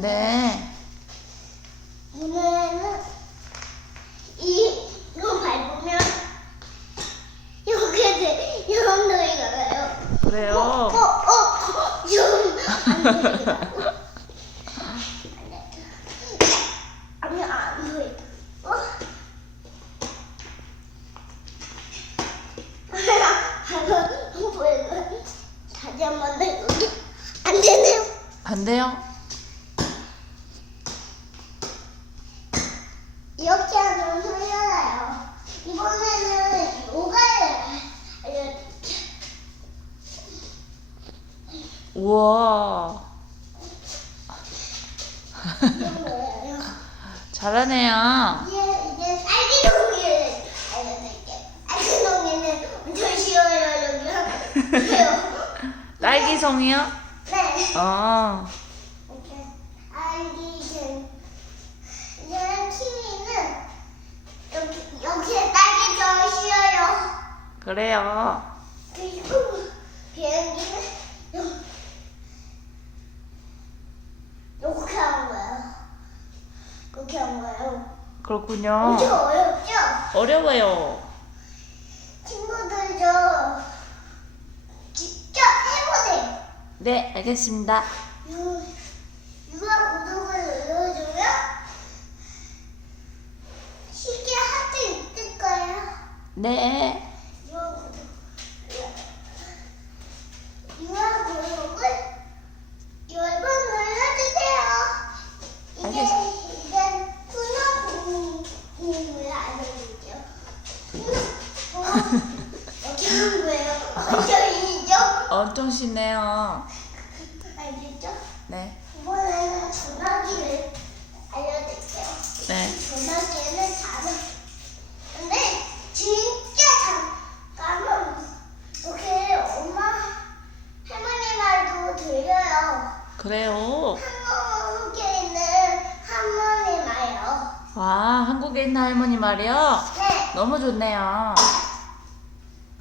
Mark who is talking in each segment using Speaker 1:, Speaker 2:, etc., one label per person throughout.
Speaker 1: 네.
Speaker 2: 오늘은 이 이거 밟으면 이렇게 돼 이런 소리가 나요.
Speaker 1: 그래요.
Speaker 2: 어, 어, 어, 이런 안 보인다고. 아니 안 보인다. 어? 안 보이면 다시 한번 해볼게. 안 되네요.
Speaker 1: 안 돼요?
Speaker 2: 이렇게 하면 흘려나요. 이번에는 요가를 알려드릴게요.
Speaker 1: 우와. 잘하네요.
Speaker 2: 이제 이제 딸기 동이를 알려드릴게요. 딸기 동이는 엄청 쉬워요 여기요.
Speaker 1: 딸기 송이요?
Speaker 2: 네.
Speaker 1: 어.
Speaker 2: 이렇게 딸기는 이제 키위는 여기 여기에 딸기가 쉬어요.
Speaker 1: 그래요.
Speaker 2: 그리고 비행기는 요- 이렇게 한 거예요. 그렇게 한 거예요.
Speaker 1: 그렇군요.
Speaker 2: 엄청 어렵죠?
Speaker 1: 어려워요.
Speaker 2: 친구들 저 직접 해보세요.
Speaker 1: 네, 알겠습니다.
Speaker 2: 유, 유아 구독을 눌러주면 쉽게 할 수 있을 거예요.
Speaker 1: 네.
Speaker 2: 유아 구독. 유아 구독을 열 번 눌러주세요. 이제
Speaker 1: 알겠습니다.
Speaker 2: 이제 훈련님을 알려드릴게요. 훈련 어떻게 하는 거예요? 어쩌이죠?
Speaker 1: 쉽네요.
Speaker 2: 알겠죠?
Speaker 1: 네.
Speaker 2: 이번에는 전화기를 알려드릴게요.
Speaker 1: 네.
Speaker 2: 전화기는 자는 근데 진짜 잠깐만 이렇게 엄마 할머니 말도 들려요.
Speaker 1: 그래요.
Speaker 2: 한국에 있는 할머니 말요.
Speaker 1: 와, 한국에 있는 할머니 말이요.
Speaker 2: 네.
Speaker 1: 너무 좋네요.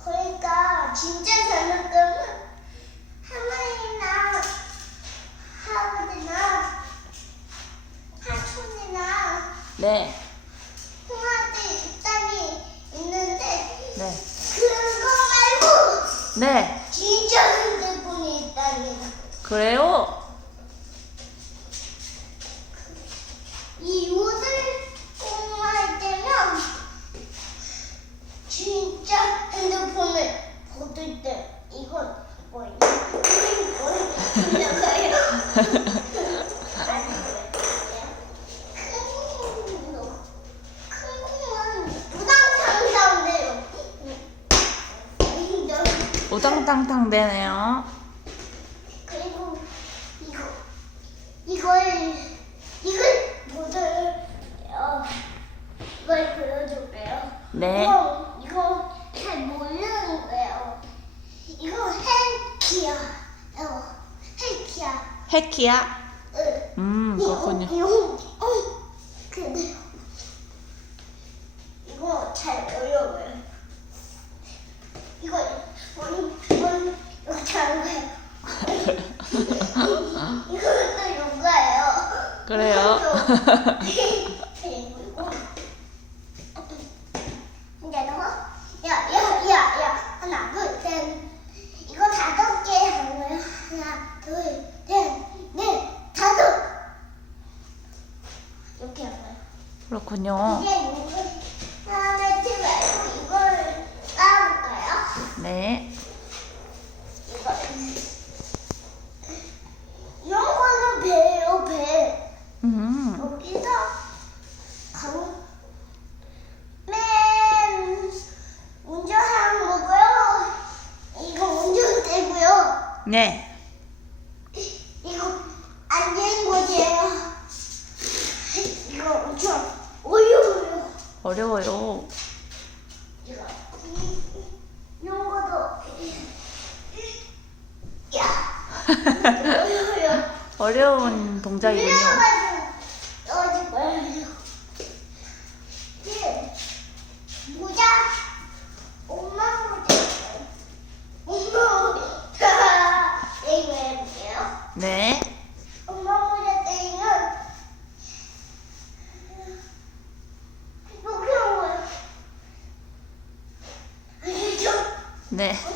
Speaker 2: 그러니까 진짜 잘못되면 할머니나 할아버지나 사촌이나
Speaker 1: 네.
Speaker 2: 형한테 입장이 있는데
Speaker 1: 네.
Speaker 2: 그거 말고
Speaker 1: 네.
Speaker 2: 진짜 핸드폰이 있답니다.
Speaker 1: 그래요?
Speaker 2: 이 옷을 공부할 때면 진짜 핸드폰을 보들 때 이건 뭐예요? 이건 뭐예요? 아니 큰 거. 큰 공은 우당탕탕돼요.
Speaker 1: 우당탕탕 되네요.
Speaker 2: 그리고 이거 이걸 이걸 모델 어 이걸 보여줄게요.
Speaker 1: 네.
Speaker 2: 이거 이거 잘 모르는 거예요. 이거 헬키야. 어
Speaker 1: 해키야?
Speaker 2: 응.
Speaker 1: 음, 그렇군요.
Speaker 2: 이거 어 근데 이거 잘 어려워요. 이거 원, 원, 이렇게 하는 거예요. 이것도 요가예요.
Speaker 1: 그래요?
Speaker 2: 이것도. 그리고 이거. 이제 너, 야, 야, 야, 야, 하나, 둘, 셋. 이거 다섯 개 하는 거예요. 하나, 둘, 셋, 넷, 다섯. 이렇게 하는 거예요.
Speaker 1: 그렇군요. 네.
Speaker 2: 이거 이런 거는 배예요 배
Speaker 1: 음.
Speaker 2: 여기서 강, 맨 운전하는 거고요 이거 운전대고요
Speaker 1: 네. 어려운 동작이군요. 네.
Speaker 2: 네.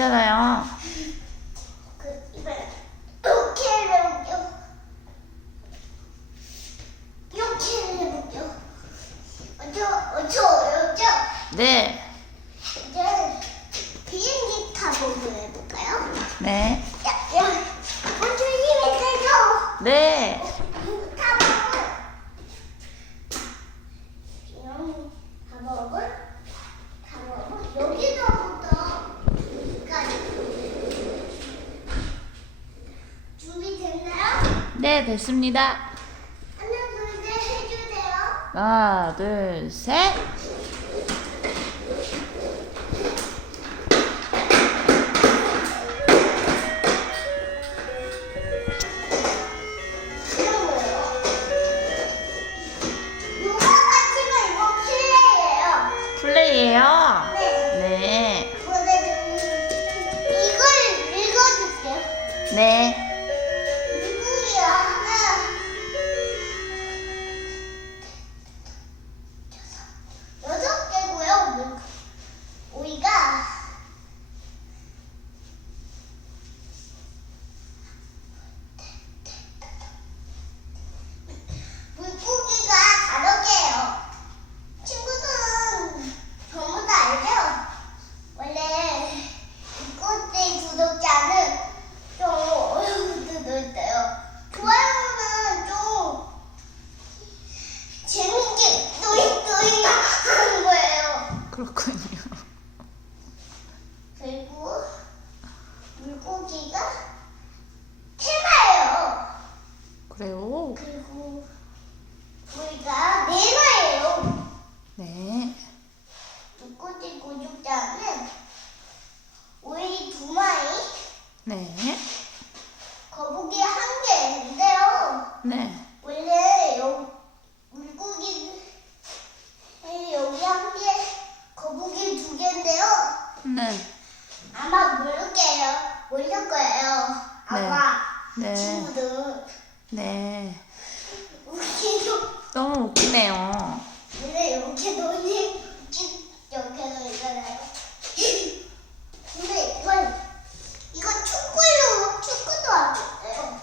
Speaker 1: 있잖아요. 됐습니다.
Speaker 2: 하나, 둘, 셋 해주세요.
Speaker 1: 하나, 둘, 셋.
Speaker 2: 아마 모를게요. 모를 거예요. 네. 아마
Speaker 1: 네.
Speaker 2: 친구들.
Speaker 1: 네.
Speaker 2: 웃기도.
Speaker 1: 너무 웃기네요.
Speaker 2: 근데 이렇게 돈이 이렇게도 있잖아요. 근데 이건 이거 축구로 축구도 안 돼요.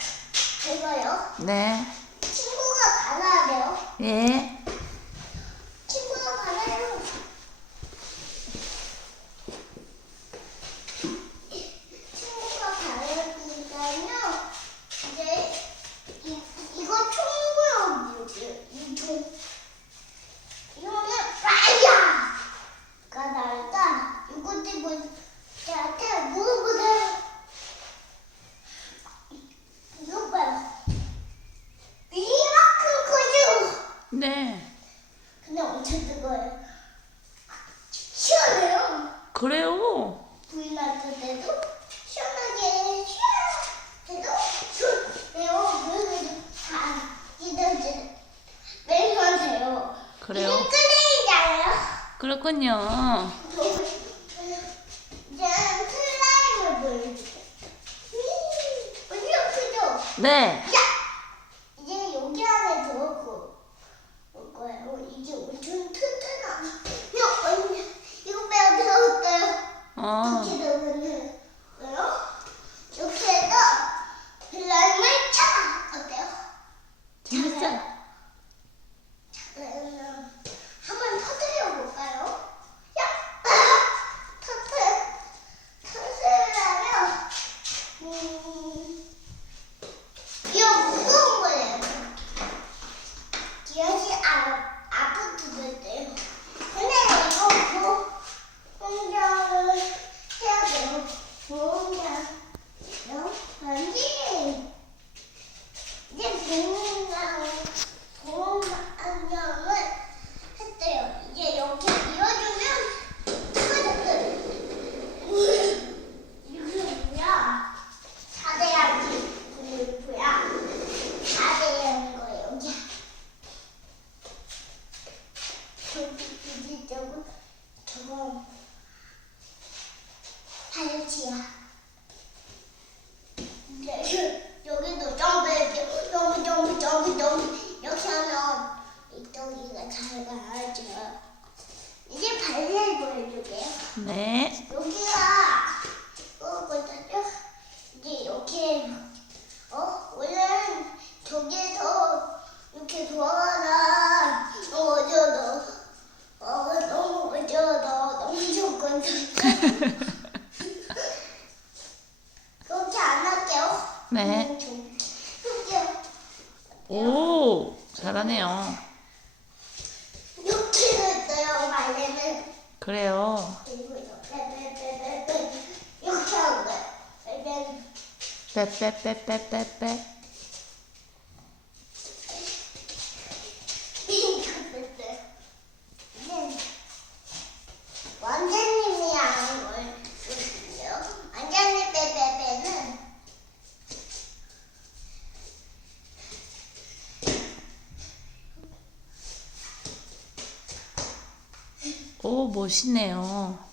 Speaker 2: 제가요.
Speaker 1: 네.
Speaker 2: 친구가 가나야 돼요.
Speaker 1: 예. 네. 그렇군요. 네.
Speaker 2: 야! 이제 용기 안에 들어올 거예요. 이게 엄청 튼튼한. 야, 언니, 이거 빼야 들어올까요? 아.
Speaker 1: 어.
Speaker 2: 이렇게 들어오면 왜요? 이렇게 해서 블라임을 차! 어때요?
Speaker 1: 재밌어.
Speaker 2: Thank you. 달걀 보여줄게. 네. 여기가 어거든요. 이제 이렇게 어 원래는 저기에서 이렇게 돌아가다 어저도 어 너무 어저도
Speaker 1: 너무
Speaker 2: 좋거든. 그렇게 안 할게요.
Speaker 1: 네.
Speaker 2: 음, 좀. 할게요.
Speaker 1: 오, 잘하네요. 빼빼빼빼빼빼.
Speaker 2: 원장님이 하는 거예요. 원장님 빼빼빼는
Speaker 1: 오, 멋있네요.